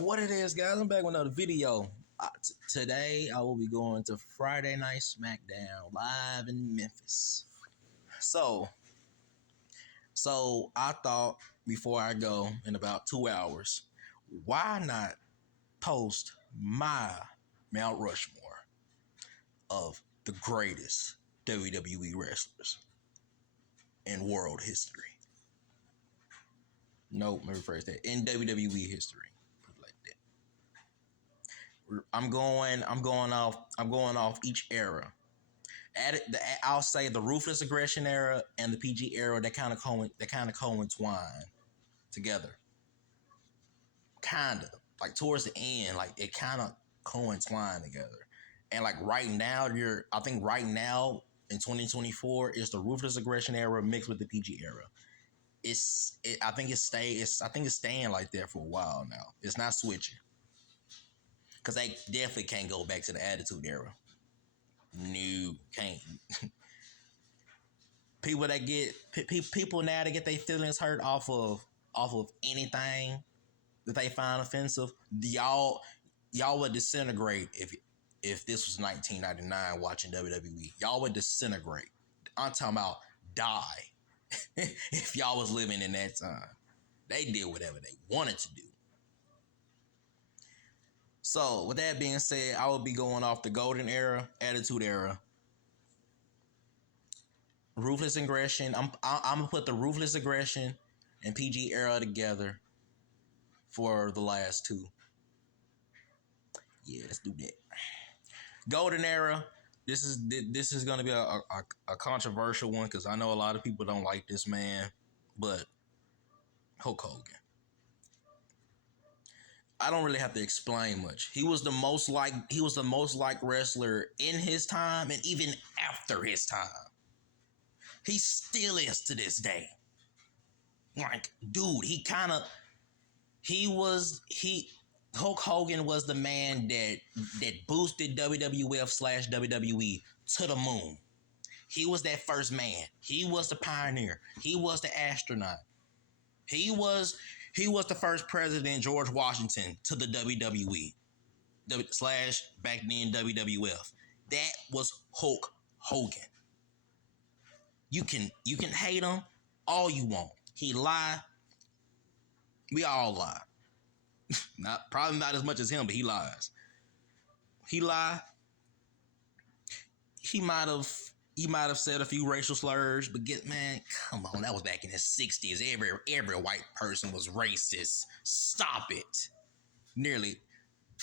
What it is, guys? I'm back with another video. Today, I will be going to Friday Night SmackDown live in Memphis. So I thought before I go in about 2 hours, why not post my Mount Rushmore of the greatest WWE wrestlers in world history? Nope, let me rephrase that. In WWE history. Put it like that. I'm going off each era. I'll say the Ruthless Aggression era and the PG era, that kind of coentwine together. Kind of. Like towards the end, like it kind of coentwine together. And like right now, I think right now in 2024 is the Ruthless Aggression era mixed with the PG era. I think it's staying like that for a while now. It's not switching. Because they definitely can't go back to the Attitude Era. No, can't. People now that get their feelings hurt off of anything that they find offensive, y'all would disintegrate if this was 1999 watching WWE. Y'all would disintegrate. I'm talking about die. If y'all was living in that time. They did whatever they wanted to do. So, with that being said, I will be going off the Golden Era, Attitude Era, Ruthless Aggression. I'm gonna put the Ruthless Aggression and PG era together for the last two. Yeah, let's do that. Golden Era. This is gonna be a controversial one because I know a lot of people don't like this man, but Hulk Hogan. I don't really have to explain much. He was the most liked wrestler in his time and even after his time. He still is to this day. Like, dude, Hulk Hogan was the man that boosted WWF/WWE to the moon. He was that first man. He was the pioneer. He was the astronaut. He was the first president, George Washington, to the WWE / back then WWF. That was Hulk Hogan. You can hate him all you want. He lied. We all lie. Probably not as much as him, but he lies. He lied. He might have said a few racial slurs, but man, come on, that was back in the 60s. Every white person was racist. Stop it. Let me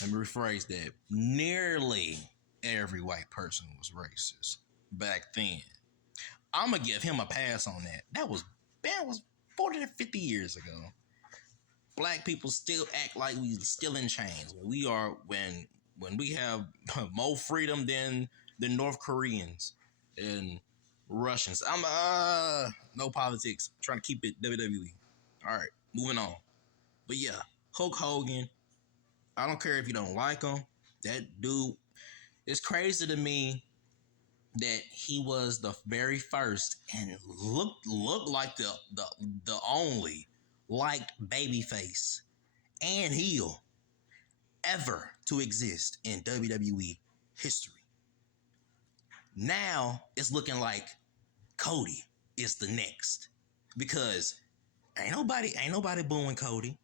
rephrase that. Nearly every white person was racist back then. I'm gonna give him a pass on that. That was 40 to 50 years ago. Black people still act like we still in chains. When we have more freedom than North Koreans and Russians. No politics. I'm trying to keep it WWE. All right, moving on. But yeah, Hulk Hogan. I don't care if you don't like him. That dude, it's crazy to me that he was the very first and looked like the only liked babyface and heel ever to exist in WWE history. Now it's looking like Cody is the next because ain't nobody booing Cody.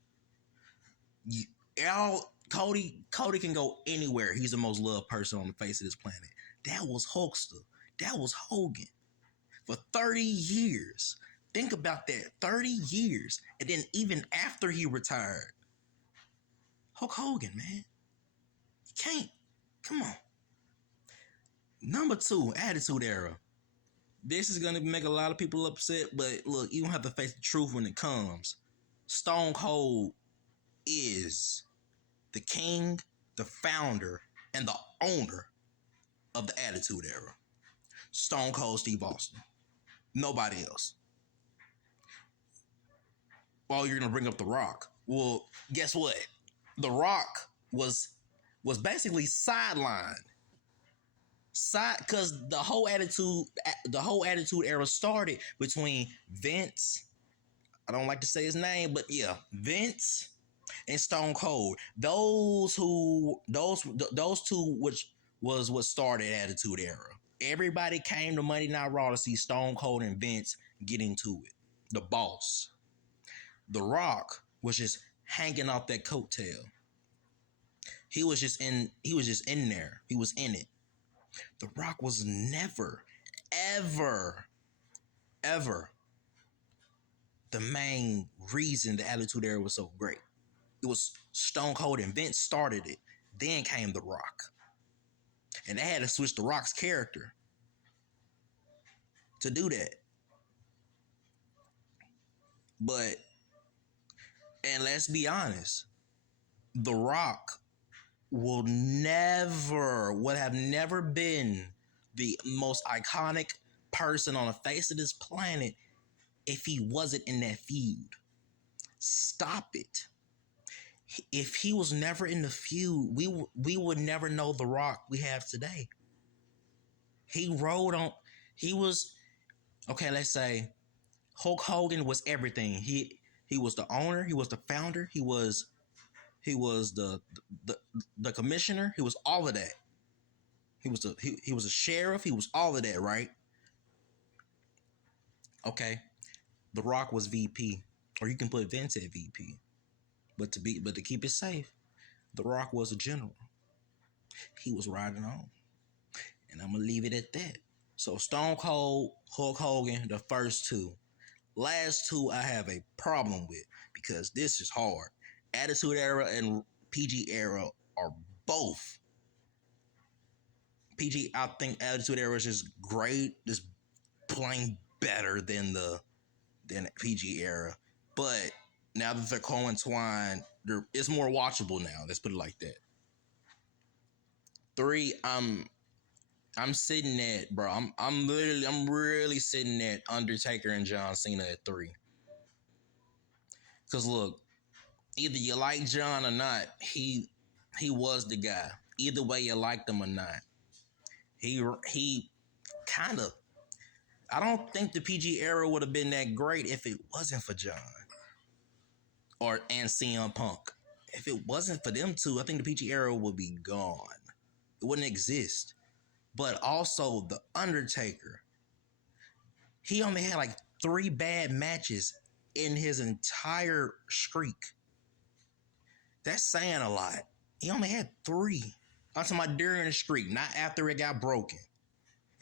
Cody can go anywhere. He's the most loved person on the face of this planet. That was Hulkster. That was Hogan for 30 years. Think about that. 30 years. And then even after he retired, Hulk Hogan, man. You can't. Come on. Number 2, Attitude Era. This is going to make a lot of people upset, but look, you don't have to face the truth when it comes. Stone Cold is the king, the founder, and the owner of the Attitude Era. Stone Cold Steve Austin. Nobody else. Oh, you're going to bring up The Rock. Well, guess what? The Rock was basically sidelined. Because the whole Attitude Era started between Vince. I don't like to say his name, but yeah, Vince, and Stone Cold. Those two, which was what started Attitude Era. Everybody came to Monday Night Raw to see Stone Cold and Vince get into it. The Boss. The Rock was just hanging off that coattail. He was just in there. He was in it. The Rock was never, ever, ever the main reason the Attitude Era was so great. It was Stone Cold and Vince started it. Then came The Rock. And they had to switch The Rock's character to do that. But, and let's be honest, The Rock would have never been the most iconic person on the face of this planet if he wasn't in that feud. Stop it. If he was never in the feud, we would never know The Rock we have today. He was, okay, let's say Hulk Hogan was everything. He was the owner, he was the founder, he was the commissioner, he was all of that. He was a sheriff, he was all of that, right? Okay. The Rock was VP, or you can put Vince at VP. But to keep it safe, The Rock was a general. He was riding on. And I'm gonna leave it at that. So Stone Cold, Hulk Hogan, the first two. Last two I have a problem with because this is hard. Attitude Era and PG Era are both. I think Attitude Era is just great, just plain better than PG Era. But now that they're co-entwined, it's more watchable now. Let's put it like that. 3, I'm sitting at, bro. I'm really sitting at Undertaker and John Cena at 3. Cause look, either you like John or not, he was the guy. Either way you liked him or not, he kind of. I don't think the PG Era would have been that great if it wasn't for John and CM Punk. If it wasn't for them two, I think the PG Era would be gone. It wouldn't exist. But also the Undertaker, he only had like 3 bad matches in his entire streak. That's saying a lot. He only had 3. I'm talking about during the streak, not after it got broken.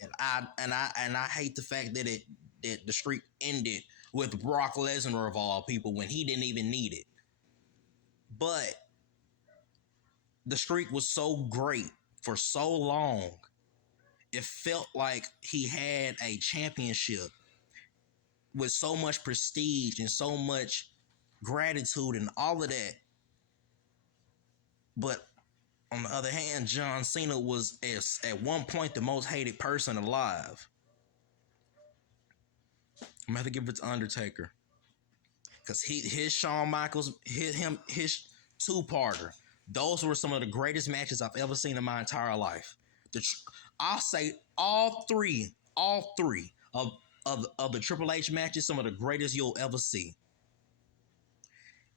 And I hate the fact that the streak ended with Brock Lesnar of all people when he didn't even need it. But the streak was so great for so long. It felt like he had a championship with so much prestige and so much gratitude and all of that. But on the other hand, John Cena was at one point the most hated person alive. I'm gonna have to give it to Undertaker. Because his Shawn Michaels, his two-parter, those were some of the greatest matches I've ever seen in my entire life. I'll say all three of the Triple H matches, some of the greatest you'll ever see.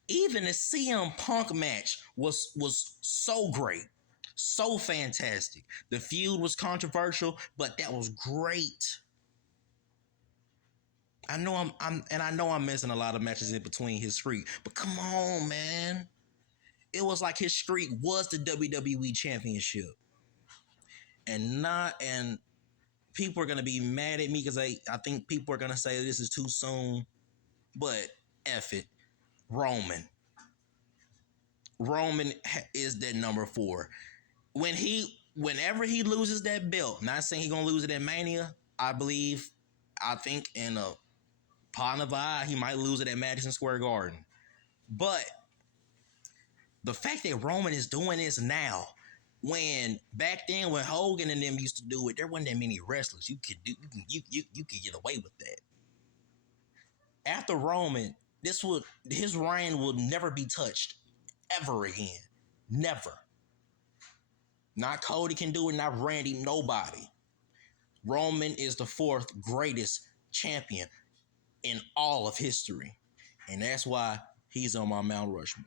Even the CM Punk match was so great, so fantastic. The feud was controversial, but that was great. I know I'm missing a lot of matches in between his streak, but come on, man. It was like his streak was the WWE Championship. And people are gonna be mad at me because I think people are gonna say this is too soon. But F it. Roman is that number 4. Whenever he loses that belt, not saying he's gonna lose it at Mania, I think in a pot of eye, he might lose it at Madison Square Garden. But the fact that Roman is doing this now, when back then when Hogan and them used to do it, there wasn't that many wrestlers. You could get away with that. After Roman, his reign will never be touched ever again. Never. Not Cody can do it, not Randy, nobody. Roman is the 4th greatest champion in all of history. And that's why he's on my Mount Rushmore.